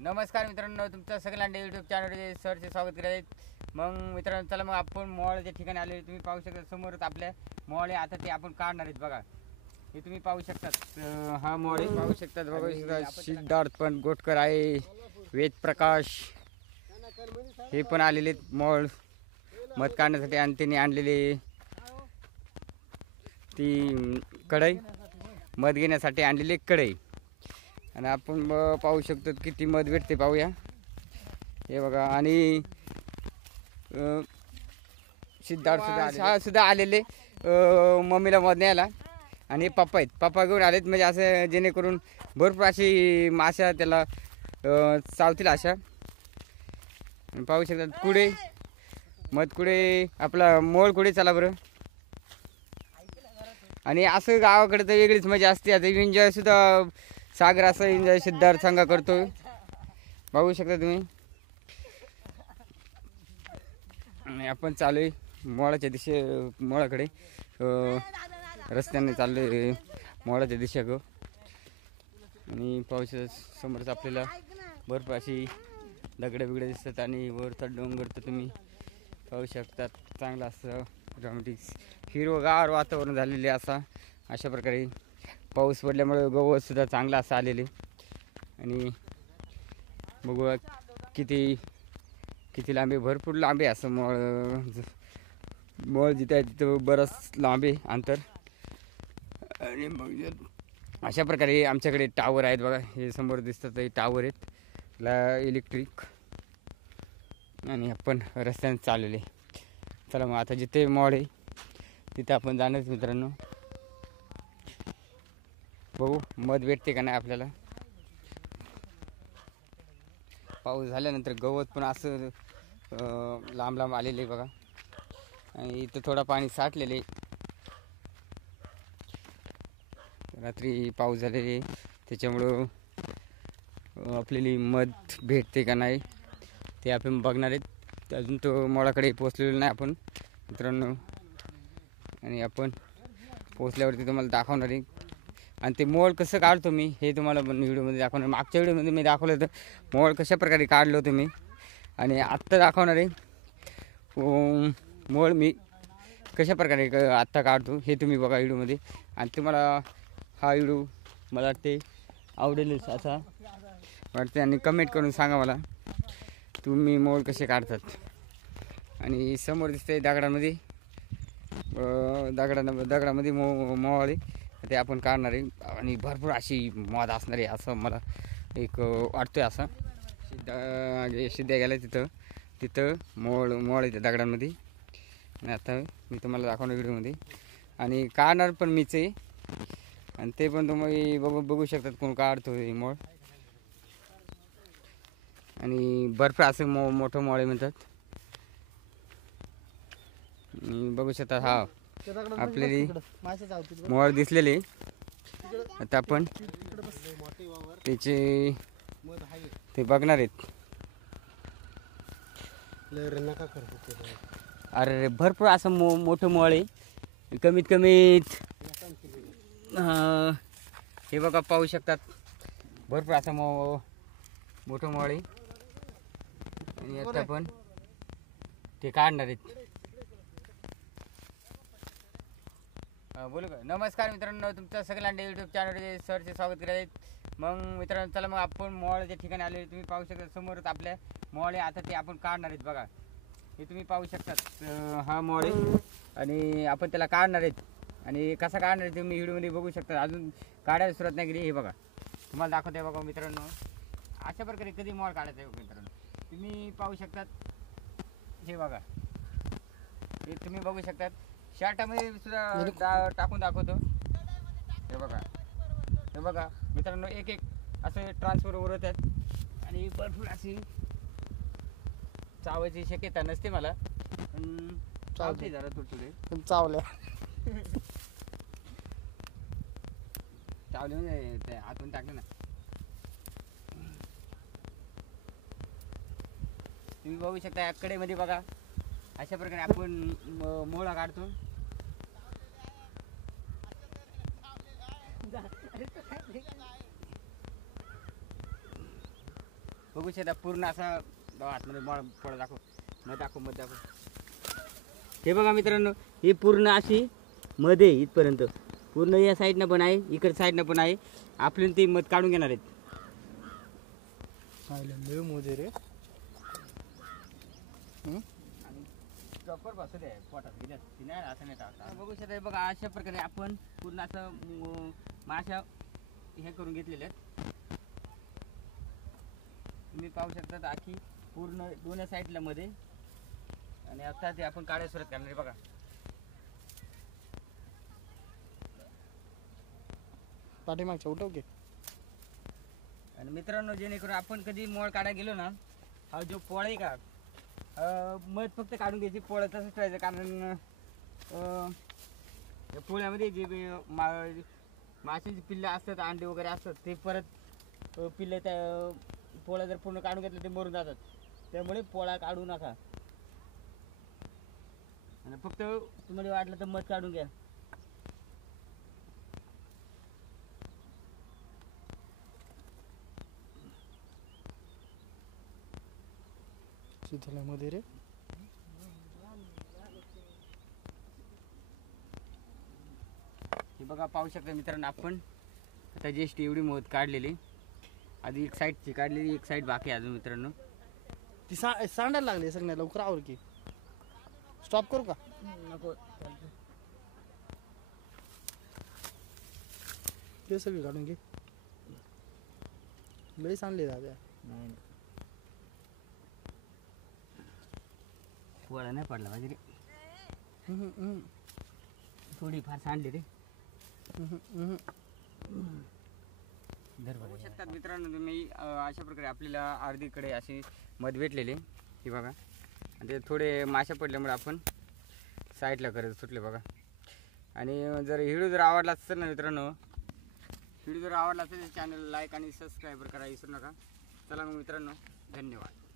नमस्कार मित्रांनो, तुमचं सगळ्यांना यूट्यूब चॅनलवर सरचे स्वागत करत आहेत. मग मित्रांनो, चला मग आपण मोळच्या ठिकाणी आले. तुम्ही पाहू शकता समोरच आपल्या मोळे. आता ते आपण काढणार आहेत बघा. हे तुम्ही पाहू शकतात. हा मोळे पाहू शकतात बघा. सिद्धार्थ पण गोटकर आहे, वेद प्रकाश हे पण आलेले मोळ मध काढण्यासाठी. आणि त्यांनी आणलेली ती कढई, मध घेण्यासाठी आणलेली कढई. आणि आपण पाहू शकतो किती मध भेटते पाहूया. हे बघा. आणि सिद्धार्थ सुद्धा आलेले मम्मीला मध न्यायला. आणि पप्पा आहेत, पप्पा घेऊन आलेत. म्हणजे असं जेणेकरून भरपूर अशी माशा त्याला चावतील अशा. पाहू शकतात कुडे, मध कुडे, आपला मोळ कुडे. चला बरं. आणि असं गावाकडे तर वेगळीच मजा असते. आता एन्जॉय सुद्धा सागर असं एन्जॉय सिद्धार्थ संघ करतोय, बघू शकता तुम्ही. आणि आपण चालू आहे मोळाच्या मोळाकडे, रस्त्याने चाललोय मोळाच्या दिशेकडे. आणि पाहू शकता समोरच आपल्याला भरपूर अशी दगडे बिगडे दिसतात. आणि वरचा डोंगर तर तुम्ही पाहू शकतात. चांगला असं ड्रामॅटिक हिरवगार वातावरण झालेले अशा प्रकारे. पाऊस पडल्यामुळे गवत सुद्धा चांगला असं आलेले. आणि बघूया किती लांबे, भरपूर लांबे असं मोळ जिथे आहे तिथं बरंच लांबे अंतर. आणि मग अशा प्रकारे आमच्याकडे टावर आहेत बघा. हे समोर दिसतात, हे टावर आहेत इलेक्ट्रिक. आणि आपण रस्त्याने चाललेले. चला मग आता जिथे मोळ आहे तिथे आपण जाणार मित्रांनो. बघू मध भेटते का नाही आपल्याला. पाऊस झाल्यानंतर गवत पण असं लांब लांब आलेले बघा. आणि इथं थोडा पाणी साठलेले. रात्री पाऊस झालेले त्याच्यामुळं आपल्याला मध भेटते का नाही ते आपण बघणार आहेत. अजून तो मोळाकडे पोचलेलो नाही आपण मित्रांनो. आणि आपण पोचल्यावरती तुम्हाला दाखवणार आहे. आणि ते मोळ कसं काढतो मी हे तुम्हाला व्हिडिओमध्ये दाखवणार. मागच्या व्हिडिओमध्ये मी दाखवलं होतं मोळ कशा प्रकारे काढलं तुम्ही. आणि आत्ता दाखवणार आहे मोळ मी कशा प्रकारे आत्ता काढतो हे तुम्ही बघा व्हिडिओमध्ये. आणि तुम्हाला हा व्हिडिओ मला वाटते आवडेलच असा वाटते. आणि कमेंट करून सांगा मला तुम्ही मोळ कसे काढतात. आणि समोर दिसते दगडामध्ये दगडामध्ये मोवाळे ते आपण काढणार आहे. आणि भरपूर अशी मध असणार आहे असं मला एक वाटतोय. असं सिद्ध्या गेल्या तिथं मोळ येते दगडांमध्ये. आणि आता मी तुम्हाला दाखवणार व्हिडिओमध्ये. आणि काढणार पण मीच आहे. आणि ते पण तुम्ही बघू शकतात कोण काढतो हे मोळ. आणि भरपूर असं मोठं मोळे म्हणतात. बघू शकता. हा आपल्याला मोळ दिसलेले. आता आपण त्याचे ते बघणार आहेत. अरे भरपूर असं मोठं मोळ आहे. कमीत कमीत हे बघा पाहू शकतात. भरपूर असं मोठं मोळ आहे. आणि आता आपण ते काढणार आहेत. बोलू का. नमस्कार मित्रांनो, तुमचं सगळ्यांना यूट्यूब चॅनलवर सरचे स्वागत करत आहेत. मग मित्रांनो, चला मग आपण मोळच्या ठिकाणी आले. तुम्ही पाहू शकता समोरच आपल्या मोळ आहे. आता ते आपण काढणार आहेत बघा. हे तुम्ही पाहू शकतात. हा मोळ आहे आणि आपण त्याला काढणार आहेत. आणि कसा काढणार आहे तुम्ही व्हिडिओमध्ये बघू शकता. अजून काढायला सुरुवात नाही केली. हे बघा तुम्हाला दाखवते बघा मित्रांनो. अशा प्रकारे कधी मोळ काढायचं आहे मित्रांनो. तुम्ही पाहू शकतात. हे बघा, हे तुम्ही बघू शकतात. शर्टामध्ये सुद्धा टाकून दाखवतो. हे बघा मित्रांनो, एक असे ट्रान्सफर होत आहेत. आणि भरपूर अशी चावायची शक्यता नसते मला, पण चावते जरा थोडे चावल्या चावले म्हणजे ते आतून टाकले ना. तुम्ही बघू शकता कडेमध्ये बघा अशा प्रकारे आपण मोळा काढतो. बघू शकता पूर्ण असा आतमध्ये पोळा दाखव मध दाखव. हे बघा मित्रांनो, ही पूर्ण अशी मध्ये इथपर्यंत पूर्ण या साईडनं पण आहे, इकडे साईडनं पण आहे. आपल्याला ते मध काढून घेणार आहेत. मोजे रे प्रॉपर बसत आहे पोटात गेल्यास नाही असं नाही टाकता. बघू शकता हे बघा अशा प्रकारे आपण पूर्ण असं माशा हे करून घेतलेले आहेत. तुम्ही पाहू शकता आखी पूर्ण दोन्ही साईडला मध्ये. आणि आता ते आपण काढायला सुरुवात करणार आहे बघा. पाठीमागच्या उठव की. आणि मित्रांनो, जेणेकरून आपण कधी मोळ काढायला गेलो ना, हा जो पोळा आहे का मध फक्त काढून घ्यायची, पोळा तसंच ठेवायचं. कारण पोळ्यामध्ये जे माशांची पिल्लं असतात, अंडे वगैरे असतात, ते परत पिल्लं त्या पोळा जर पूर्ण काढून घेतलं ते मरून जातात. त्यामुळे पोळा काढू नका. आणि फक्त तुम्हाला वाटलं तर मध काढून घ्या. मध्ये रे हे बघा पाहू शकता मित्रांनो, आपण आता जस्ट एवढी मध काढलेली. आधी एक साईडची काढलेली, एक साईड बाकी आहे अजून मित्रांनो. ती सांडायला लागली सगळ्या लवकर आवर की. स्टॉप करू का? नको. ते सगळी काढून घे. लई सांडले दादा. नाही पोळा नाही पडला पाहिजे रे. थोडी फार सांडली रे. बघू शकतात मित्रांनो तुम्ही, अशा प्रकारे आपल्याला अर्धीकडे अशी मध भेटलेली ही बघा. आणि ते थोडे माशा पडल्यामुळे आपण साईडला करत सुटले बघा. आणि जर व्हिडिओ जर आवडला असेल ना मित्रांनो, व्हिडिओ जर आवडला असेल तर चॅनल लाईक आणि सबस्क्राईबर करायला विसरू नका. चला मग मित्रांनो, धन्यवाद.